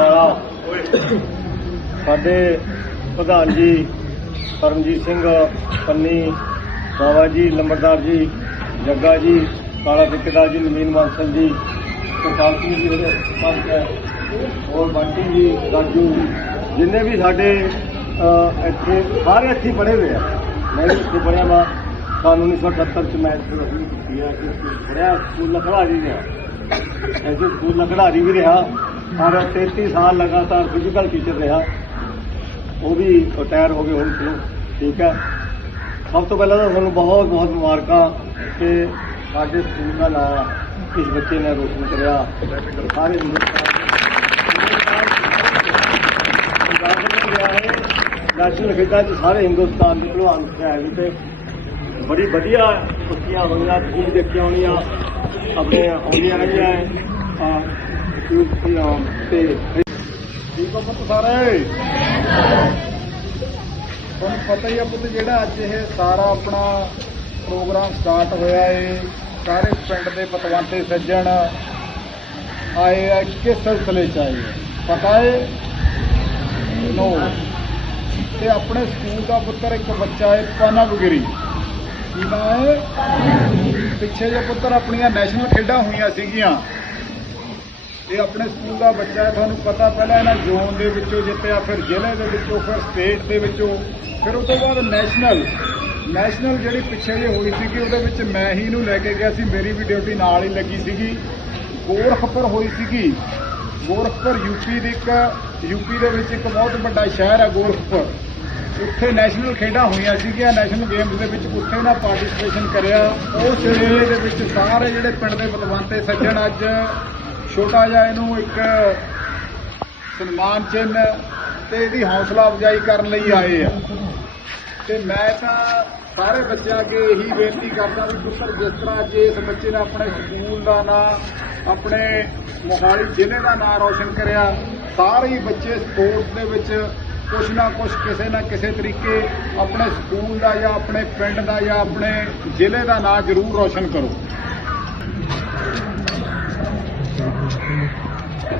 ਕਾਲਾ ਸਾਡੇ ਪ੍ਰਧਾਨ ਜੀ ਪਰਮਜੀਤ ਸਿੰਘ ਪੰਨੀ ਬਾਬਾ ਜੀ ਲੰਬੜਦਾਰ ਜੀ ਜੱਗਾ ਜੀ ਕਾਲਾ ਠੇਕੇਦਾਰ ਜੀ ਨਵੀਨ ਬਾਂਸਲ ਜੀ ਪ੍ਰਕਾਸ਼ ਸਿੰਘ ਜੀ ਉਹਦੇ ਪੰਚ ਹੋਰ ਬੰਟੀ ਜੀ ਰਾਜੂ ਜਿੰਨੇ ਵੀ ਸਾਡੇ ਇੱਥੇ ਸਾਰੇ ਇੱਥੇ ਪੜ੍ਹੇ ਹੋਏ ਆ। ਮੈਂ ਵੀ ਇੱਥੇ ਪੜ੍ਹਿਆ ਵਾ। ਸਾਲ 1978 ਚ ਮੈਂ ਇੱਥੇ ਰਸਮੀ ਕੀਤੀ ਹੈ ਕਿ ਪੜ੍ਹਿਆ ਸਕੂਲ ਲਖੜਾ ਜੀ ਰਿਹਾ ਐਸੇ ਸਕੂਲ ਲਖੜਾ ਜੀ ਵੀ ਰਿਹਾ। ਔਰ 33 ਸਾਲ ਲਗਾਤਾਰ ਫਿਜ਼ੀਕਲ ਟੀਚਰ ਰਿਹਾ। ਉਹ ਵੀ ਰਿਟਾਇਰ ਹੋ ਗਏ ਹੁਣ ਚਲੋ ਠੀਕ ਹੈ। ਸਭ ਤੋਂ ਪਹਿਲਾਂ ਤਾਂ ਤੁਹਾਨੂੰ ਬਹੁਤ ਬਹੁਤ ਮੁਬਾਰਕਾਂ ਕਿ ਸਾਡੇ ਸਕੂਲ ਦਾ ਨਾਮ ਇਸ ਬੱਚੇ ਨੇ ਰੋਸ਼ਨ ਕਰਿਆ। ਸਾਰੇ ਨੈਸ਼ਨਲ ਖੇਡਾਂ 'ਚ ਸਾਰੇ ਹਿੰਦੁਸਤਾਨ ਦੇ ਭਲਵਾਨ ਖਿਆਲ ਤੇ ਬੜੀ ਵਧੀਆ ਕੁਸ਼ਤੀਆਂ ਹੋਈਆਂ ਤੁਸੀਂ ਦੇਖੀਆਂ ਹੋਣੀਆਂ ਆਪਣੇ ਹੋਈਆਂ ਰਹੀਆਂ ਆ ਤੇ ਠੀਕ ਹੋ ਪੁੱਤ ਸਾਰੇ ਤੁਹਾਨੂੰ ਪਤਾ ਹੀ ਆ ਪੁੱਤ ਜਿਹੜਾ ਅੱਜ ਇਹ ਸਾਰਾ ਆਪਣਾ ਪ੍ਰੋਗਰਾਮ ਸਟਾਰਟ ਹੋਇਆ ਏ ਸਾਰੇ ਪਿੰਡ ਦੇ ਪਤਵੰਤੇ ਸੱਜਣ, ਆਏ ਆ ਕਿਸ ਸਿਲਸਿਲੇ ਚ ਆਏ ਆ ਪਤਾ ਏ ਨੋ। ਤੇ ਆਪਣੇ ਸਕੂਲ ਦਾ ਪੁੱਤਰ ਇੱਕ ਬੱਚਾ ਏ ਪਨਵਗਿਰੀ ਕੀ ਨਾਮ ਹੈ? ਪਿੱਛੇ ਜੇ ਪੁੱਤਰ ਆਪਣੀਆਂ ਨੈਸ਼ਨਲ ਖੇਡਾਂ ਹੋਈਆਂ ਸੀਗੀਆਂ। ਇਹ ਆਪਣੇ ਸਕੂਲ ਦਾ ਬੱਚਾ ਹੈ, ਤੁਹਾਨੂੰ ਪਤਾ ਪਹਿਲਾਂ ਇਹਨਾਂ ਜ਼ੋਨ ਦੇ ਵਿੱਚੋਂ ਜਿੱਤਿਆ, ਫਿਰ ਜ਼ਿਲ੍ਹੇ ਦੇ ਵਿੱਚੋਂ, ਫਿਰ ਸਟੇਟ ਦੇ ਵਿੱਚੋਂ, ਫਿਰ ਉਸ ਤੋਂ ਬਾਅਦ ਨੈਸ਼ਨਲ। ਨੈਸ਼ਨਲ ਜਿਹੜੀ ਪਿੱਛੇ ਜੇ ਹੋਈ ਸੀਗੀ, ਉਹਦੇ ਵਿੱਚ ਮੈਂ ਹੀ ਇਹਨੂੰ ਲੈ ਕੇ ਗਿਆ ਸੀ, ਮੇਰੀ ਵੀ ਡਿਊਟੀ ਨਾਲ ਹੀ ਲੱਗੀ ਸੀਗੀ। ਗੋਰਖਪੁਰ ਹੋਈ ਸੀਗੀ। ਗੋਰਖਪੁਰ ਯੂਪੀ ਦੀ ਇੱਕ ਯੂਪੀ ਦੇ ਵਿੱਚ ਇੱਕ ਬਹੁਤ ਵੱਡਾ ਸ਼ਹਿਰ ਹੈ ਗੋਰਖਪੁਰ। ਉੱਥੇ ਨੈਸ਼ਨਲ ਖੇਡਾਂ ਹੋਈਆਂ ਸੀਗੀਆਂ, ਨੈਸ਼ਨਲ ਗੇਮਸ ਦੇ ਵਿੱਚ ਉੱਥੇ ਨਾ ਪਾਰਟਿਸਿਪੇਸ਼ਨ ਕਰਿਆ। ਉਸ ਏਰੀਏ ਦੇ ਵਿੱਚ ਸਾਰੇ ਜਿਹੜੇ ਪਿੰਡ ਦੇ ਬਲਵੰਤੇ ਸੱਜਣ ਅੱਜ ਛੋਟਾ ਜਿਹਾ ਇਹਨੂੰ ਇੱਕ ਸਨਮਾਨ ਚਿੰਨ੍ਹ ਤੇ ਇਹਦੀ ਹੌਸਲਾ ਅਫਜ਼ਾਈ ਕਰਨ ਲਈ ਆਏ ਆ। ਤੇ ਮੈਂ ਤਾਂ ਸਾਰੇ ਬੱਚਿਆਂ ਅੱਗੇ ਇਹੀ ਬੇਨਤੀ ਕਰਦਾ ਵੀ ਪੁੱਤਰ, ਜਿਸ ਤਰ੍ਹਾਂ ਜੇ ਇਸ ਬੱਚੇ ਨੇ ਆਪਣੇ ਸਕੂਲ ਦਾ ਨਾਂ, ਆਪਣੇ ਮੋਹਾਲੀ ਜ਼ਿਲ੍ਹੇ ਦਾ ਨਾਂ ਰੌਸ਼ਨ ਕਰਿਆ, ਸਾਰੇ ਹੀ ਬੱਚੇ ਸਪੋਰਟਸ ਦੇ ਵਿੱਚ ਕੁਛ ਨਾ ਕੁਛ, ਕਿਸੇ ਨਾ ਕਿਸੇ ਤਰੀਕੇ ਆਪਣੇ ਸਕੂਲ ਦਾ ਜਾਂ ਆਪਣੇ ਪਿੰਡ ਦਾ ਜਾਂ ਆਪਣੇ ਜ਼ਿਲ੍ਹੇ ਦਾ ਨਾਂ ਜ਼ਰੂਰ ਰੌਸ਼ਨ ਕਰੋ।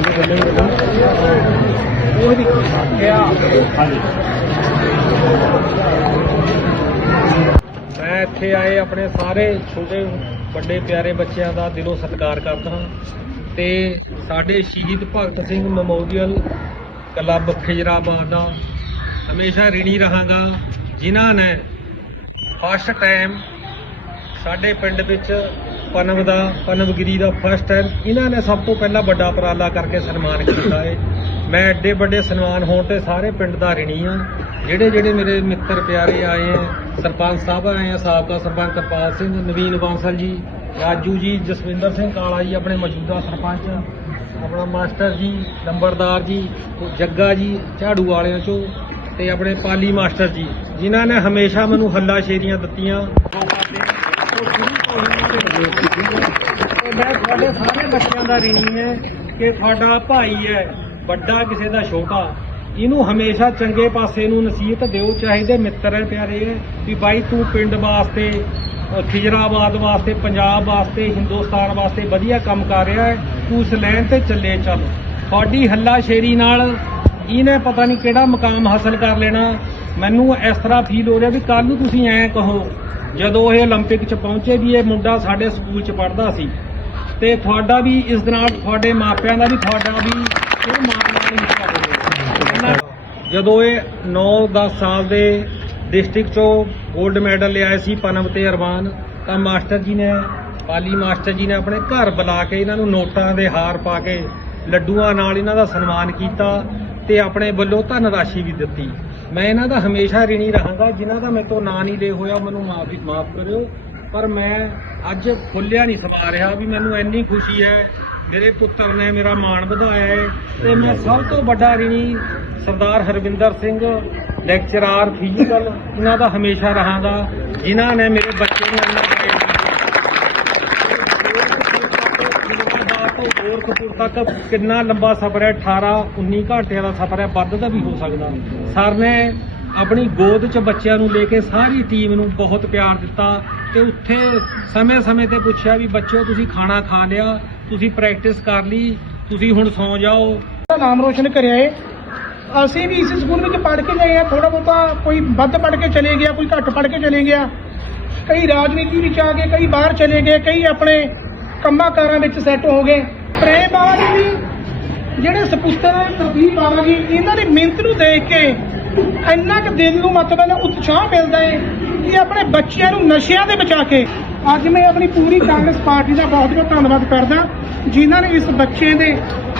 ਹੈ ਕਲੱਬ ਕਰੋ ਮੈਂ ਇੱਥੇ ਆਏ ਆਪਣੇ ਸਾਰੇ ਛੋਟੇ, ਵੱਡੇ, ਪਿਆਰੇ ਬੱਚਿਆਂ ਦਾ ਦਿਲੋਂ ਸਤਿਕਾਰ ਕਰਦਾ ਹਾਂ ਤੇ ਸਾਡੇ ਸ਼ਹੀਦ ਭਗਤ ਸਿੰਘ ਮੈਮੋਰੀਅਲ ਕਲੱਬ ਖਿਜਰਾਬਾਦ ਦਾ ਹਮੇਸ਼ਾ ਰਿਣੀ ਰਹਾਂਗਾ, ਜਿਨ੍ਹਾਂ ਨੇ ਫਸਟ ਟਾਈਮ ਸਾਡੇ ਪਿੰਡ ਵਿੱਚ ਪਨਵ ਦਾ ਪਨਵਗਿਰੀ ਦਾ ਫਸਟ ਟਾਈਮ ਇਹਨਾਂ ਨੇ ਸਭ ਤੋਂ ਪਹਿਲਾਂ ਵੱਡਾ ਉਪਰਾਲਾ ਕਰਕੇ ਸਨਮਾਨ ਕੀਤਾ ਹੈ ਮੈਂ ਐਡੇ ਵੱਡੇ ਸਨਮਾਨ ਹੋਣ ਤੇ ਸਾਰੇ ਪਿੰਡ ਦਾ ਰਿਣੀ ਆ। ਜਿਹੜੇ ਜਿਹੜੇ ਮੇਰੇ ਮਿੱਤਰ ਪਿਆਰੇ ਆਏ ਆ, ਸਰਪੰਚ ਸਾਹਿਬ ਆਏ ਆ, ਸਾਬਕਾ ਸਰਪੰਚ ਕਰਪਾਲ ਸਿੰਘ, ਨਵੀਨ ਬਾਂਸਲ ਜੀ, ਰਾਜੂ ਜੀ, ਜਸਵਿੰਦਰ ਸਿੰਘ ਕਾਲਾ ਜੀ, ਆਪਣੇ ਮੌਜੂਦਾ ਸਰਪੰਚ, ਆਪਣਾ ਮਾਸਟਰ ਜੀ, ਨੰਬਰਦਾਰ ਜੀ, ਜੱਗਾ ਜੀ, ਝਾੜੂ ਵਾਲਿਆਂ ਚੋਂ ਤੇ ਆਪਣੇ ਪਾਲੀ ਮਾਸਟਰ ਜੀ, ਜਿਨ੍ਹਾਂ ਨੇ ਹਮੇਸ਼ਾ ਮੈਨੂੰ ਹੱਲਾ ਸ਼ੇਰੀਆਂ ਦਿੱਤੀਆਂ। ਤੇ ਮੈਂ ਤੁਹਾਡੇ ਸਾਰੇ ਬੱਚਿਆਂ ਦਾ ਰਿਣੀ ਹੈ ਕਿ ਤੁਹਾਡਾ ਭਾਈ ਹੈ, ਵੱਡਾ ਕਿਸੇ ਦਾ ਛੋਟਾ। ਇਹਨੂੰ ਹਮੇਸ਼ਾ ਚੰਗੇ ਪਾਸੇ ਨੂੰ ਨਸੀਹਤ ਦਿਓ ਚਾਹੀਦੇ ਮਿੱਤਰ ਹੈ, ਪਿਆਰੇ ਹੈ, ਵੀ ਬਾਈ ਤੂੰ ਪਿੰਡ ਵਾਸਤੇ ਖਿਜਰਾਬਾਦ ਵਾਸਤੇ, ਪੰਜਾਬ ਵਾਸਤੇ, ਹਿੰਦੁਸਤਾਨ ਵਾਸਤੇ ਵਧੀਆ ਕੰਮ ਕਰ ਰਿਹਾ ਹੈ, ਤੂੰ ਇਸ ਲੈਣ ਤੇ ਚੱਲੇ ਚੱਲ। ਤੁਹਾਡੀ ਹੱਲਾ ਸ਼ੇਰੀ ਨਾਲ ਇਹਨੇ ਪਤਾ ਨਹੀਂ ਕਿਹੜਾ ਮਕਾਮ ਹਾਸਲ ਕਰ ਲੈਣਾ ਮੈਨੂੰ ਇਸ ਤਰ੍ਹਾਂ ਫੀਲ ਹੋ ਰਿਹਾ ਵੀ ਕੱਲ ਨੂੰ ਤੁਸੀਂ ਐਂ ਕਹੋ, ਜਦੋਂ ਇਹ 올림픽 'ਚ ਪਹੁੰਚੇ ਵੀ ਇਹ ਮੁੰਡਾ ਸਾਡੇ ਸਕੂਲ 'ਚ ਪੜ੍ਹਦਾ ਸੀ। ਤੇ ਤੁਹਾਡਾ ਵੀ ਇਸ ਦੇ ਤੁਹਾਡੇ ਮਾਪਿਆਂ ਦਾ ਵੀ ਤੁਹਾਡਾ ਵੀ ਇਹ ਮਾਪਿਆਂ ਨਾਲ ਹਿੱਸਾ ਜਦੋਂ ਇਹ 9-10 ਸਾਲ ਦੇ ਡਿਸਟ੍ਰਿਕਟ 'ਚੋਂ 골ਡ ਮੈਡਲ ਲਿਆਏ ਸੀ ਪਨਮ ਤੇ ਅਰਵਾਨ ਤਾਂ ਮਾਸਟਰ ਜੀ ਨੇ, ਪਾਲੀ ਮਾਸਟਰ ਜੀ ਨੇ ਆਪਣੇ ਘਰ ਬੁਲਾ ਕੇ ਇਹਨਾਂ ਨੂੰ ਨੋਟਾਂ ਦੇ ਹਾਰ ਪਾ ਕੇ, ਲੱਡੂਆਂ ਨਾਲ ਇਹਨਾਂ ਦਾ ਸਨਮਾਨ ਕੀਤਾ ਤੇ ਆਪਣੇ ਵੱਲੋਂ ਧਨ ਰਾਸ਼ੀ ਵੀ ਦਿੱਤੀ। ਮੈਂ ਇਹਨਾਂ ਦਾ ਹਮੇਸ਼ਾ ਰਿਣੀ ਰਹਾਂਗਾ, ਜਿਨ੍ਹਾਂ ਦਾ ਮੇਰੇ ਤੋਂ ਨਾਂ ਨਹੀਂ ਲੈ ਹੋਇਆ ਮੈਨੂੰ ਮਾਫੀ ਮਾਫ ਕਰਿਓ। ਪਰ ਮੈਂ ਅੱਜ ਫੁੱਲਿਆ ਨਹੀਂ ਸਮਾ ਰਿਹਾ ਵੀ ਮੈਨੂੰ ਇੰਨੀ ਖੁਸ਼ੀ ਹੈ, ਮੇਰੇ ਪੁੱਤਰ ਨੇ ਮੇਰਾ ਮਾਣ ਵਧਾਇਆ ਹੈ, ਤੇ ਮੈਂ ਸਭ ਤੋਂ ਵੱਡਾ ਰਿਣੀ ਸਰਦਾਰ ਹਰਵਿੰਦਰ ਸਿੰਘ, ਲੈਕਚਰਾਰ ਫਿਜ਼ੀਕਲ ਇਹਨਾਂ ਦਾ ਹਮੇਸ਼ਾ ਰਹਾਂਗਾ, ਜਿਨ੍ਹਾਂ ਨੇ ਮੇਰੇ ਬੱਚੇ ਨੂੰ ਇੰਨਾ ਗਾਈਡ ਤੱਕ ਕਿੰਨਾ ਲੰਬਾ ਸਫ਼ਰ ਹੈ 18 19 ਘੰਟਿਆਂ ਦਾ ਸਫ਼ਰ ਹੈ, ਵੱਧ ਦਾ ਵੀ ਹੋ ਸਕਦਾ। ਸਰ ਨੇ ਆਪਣੀ ਗੋਦ 'ਚ ਬੱਚਿਆਂ ਨੂੰ ਲੈ ਕੇ ਸਾਰੀ ਟੀਮ ਨੂੰ ਬਹੁਤ ਪਿਆਰ ਦਿੱਤਾ ਤੇ ਉੱਥੇ ਸਮੇਂ-ਸਮੇਂ ਤੇ ਪੁੱਛਿਆ ਵੀ ਬੱਚਿਓ, ਤੁਸੀਂ ਖਾਣਾ ਖਾ ਲਿਆ, ਤੁਸੀਂ ਪ੍ਰੈਕਟਿਸ ਕਰ ਲਈ, ਤੁਸੀਂ ਹੁਣ ਸੌਂ ਜਾਓ। ਨਾਮ ਰੋਸ਼ਨ ਕਰਿਆ ਏ। ਅਸੀਂ ਵੀ ਇਸ ਸਕੂਲ ਵਿੱਚ ਪੜ੍ਹ ਕੇ ਗਏ ਆ ਥੋੜਾ ਬਹੁਤਾ ਕੋਈ ਵੱਧ ਪੜ੍ਹ ਕੇ ਚਲੇ ਗਿਆ, ਕੋਈ ਘੱਟ ਪੜ੍ਹ ਕੇ ਚਲੇ ਗਿਆ। ਕਈ ਰਾਜਨੀਤੀ ਵਿੱਚ ਆ ਗਏ, ਕਈ ਬਾਹਰ ਚਲੇ ਗਏ, ਕਈ ਆਪਣੇ ਕੰਮਾਂ ਕਾਰਾਂ ਵਿੱਚ ਸੈੱਟ ਹੋ ਗਏ। ਪ੍ਰੇਮ ਬਾਬਾ ਜੀ ਜਿਹੜੇ ਸਪੁੱਤਰ ਨੇ ਪ੍ਰਦੀਪ ਬਾਬਾ ਜੀ ਇਹਨਾਂ ਦੀ ਮਿਹਨਤ ਨੂੰ ਦੇਖ ਕੇ ਇੰਨਾ ਕੁ ਦਿਲ ਨੂੰ ਮਤਲਬ ਉਤਸ਼ਾਹ ਮਿਲਦਾ ਹੈ ਕਿ ਆਪਣੇ ਬੱਚਿਆਂ ਨੂੰ ਨਸ਼ਿਆਂ ਦੇ ਬਚਾ ਕੇ ਅੱਜ ਮੈਂ ਆਪਣੀ ਪੂਰੀ ਕਾਂਗਰਸ ਪਾਰਟੀ ਦਾ ਬਹੁਤ ਬਹੁਤ ਧੰਨਵਾਦ ਕਰਦਾ, ਜਿਨ੍ਹਾਂ ਨੇ ਇਸ ਬੱਚੇ ਦੇ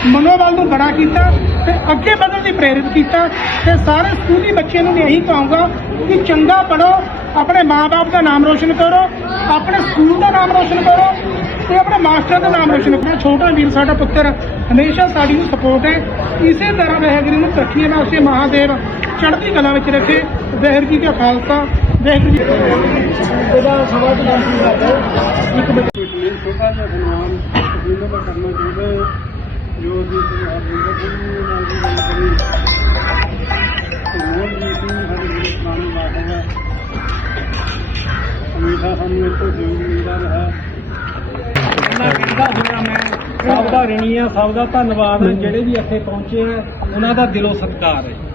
ਮਨੋਬਲ ਨੂੰ ਬੜਾ ਕੀਤਾ ਤੇ ਅੱਗੇ ਵਧਣ ਲਈ ਪ੍ਰੇਰਿਤ ਕੀਤਾ ਤੇ ਸਾਰੇ ਸਕੂਲੀ ਬੱਚਿਆਂ ਨੂੰ ਮੈਂ ਇਹੀ ਕਹਾਂਗਾ ਕਿ ਚੰਗਾ ਪੜੋ ਆਪਣੇ ਮਾਪੇ ਦਾ ਨਾਮ ਰੋਸ਼ਨ ਕਰੋ, ਆਪਣੇ ਸਕੂਲ ਦਾ ਨਾਮ ਰੋਸ਼ਨ ਕਰੋ ਤੇ ਆਪਣੇ ਮਾਸਟਰ ਦਾ ਨਾਮ ਰੋਸ਼ਨ ਕਰੋ ਛੋਟਾ ਵੀਰ ਸਾਡਾ ਪੁੱਤਰ ਹਮੇਸ਼ਾ ਸਾਡੀ ਨੂੰ ਸਪੋਰਟ ਹੈ। ਇਸੇ ਤਰ੍ਹਾਂ ਵਾਹਿਗੁਰੂ ਨੂੰ ਤਰੱਕੀਆਂ ਨਾਲ ਸੇ ਮਹਾਦੇਵ ਚੜ੍ਹਦੀ ਕਲਾ ਵਿੱਚ ਰੱਖੇ। ਵਾਹਿਗੁਰੂ ਜੀ ਦਾ ਖਾਲਸਾ, ਵਾਹਿਗੁਰੂ ਜੀ ਇਹਦਾ ਸਵਾਲ ਤੋਂ ਗੱਲ ਕਰਦਾ ਇੱਕ ਬੱਚਾ ਛੋਟਾ ਜਿਹਾ ਸਨਮਾਨ ਜਿੰਨਾ ਦਾ ਕਰਨਾ ਚਾਹੁੰਦਾ ਜੋ ਜੀ ਹਰਜਿੰਦਰ ਸਿੰਘ ਜੀ ਨਾਲ ਦੀ ਗੱਲ ਕਰੀ ਤੇ ਹੋਰ ਸਿੰਘ ਸਾਡੇ ਪੁਰਾਣੇ ਬਾਤ ਹੈ। ਹਮੇਸ਼ਾ ਸਾਨੂੰ ਇਸ ਤੋਂ ਮਿਲਦਾ ਰਿਹਾ। ਮੈਂ ਹੋਇਆ ਮੈਂ ਸਭ ਦਾ ਰਿਣੀ ਆ, ਸਭ ਦਾ ਧੰਨਵਾਦ ਜਿਹੜੇ ਵੀ ਇੱਥੇ ਪਹੁੰਚੇ ਆ, ਉਹਨਾਂ ਦਾ ਦਿਲੋਂ ਸਤਿਕਾਰ ਹੈ